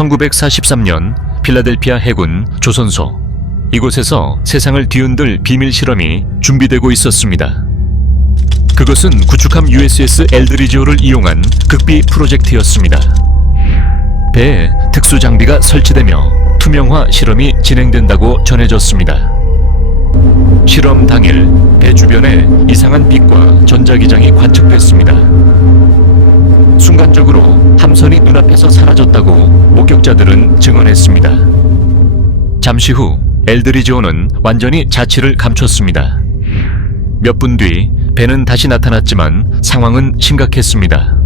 1943년 필라델피아 해군 조선소. 이곳에서 세상을 뒤흔들 비밀 실험이 준비되고 있었습니다. 그것은 구축함 USS 엘드리지오를 이용한 극비 프로젝트였습니다. 배에 특수 장비가 설치되며 투명화 실험이 진행된다고 전해졌습니다. 실험 당일 배 주변에 이상한 빛과 전자기장이 관측됐습니다. 눈앞에서 사라졌다고 목격자들은 증언했습니다. 잠시 후 엘드리지오는 완전히 자취를 감췄습니다. 몇 분 뒤 배는 다시 나타났지만 상황은 심각했습니다.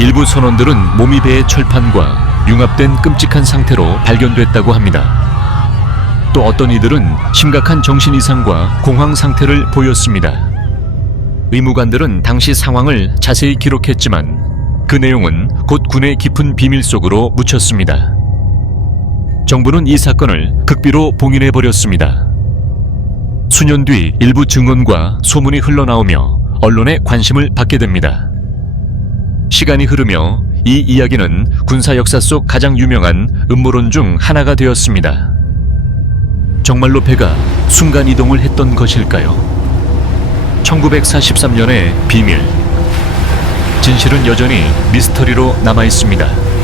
일부 선원들은 몸이 배의 철판과 융합된 끔찍한 상태로 발견됐다고 합니다. 또 어떤 이들은 심각한 정신 이상과 공황 상태를 보였습니다. 의무관들은 당시 상황을 자세히 기록했지만 그 내용은 곧 군의 깊은 비밀 속으로 묻혔습니다. 정부는 이 사건을 극비로 봉인해 버렸습니다. 수년 뒤 일부 증언과 소문이 흘러나오며 언론의 관심을 받게 됩니다. 시간이 흐르며 이 이야기는 군사 역사 속 가장 유명한 음모론 중 하나가 되었습니다. 정말로 배가 순간 이동을 했던 것일까요? 1943년의 비밀. 진실은 여전히 미스터리로 남아 있습니다.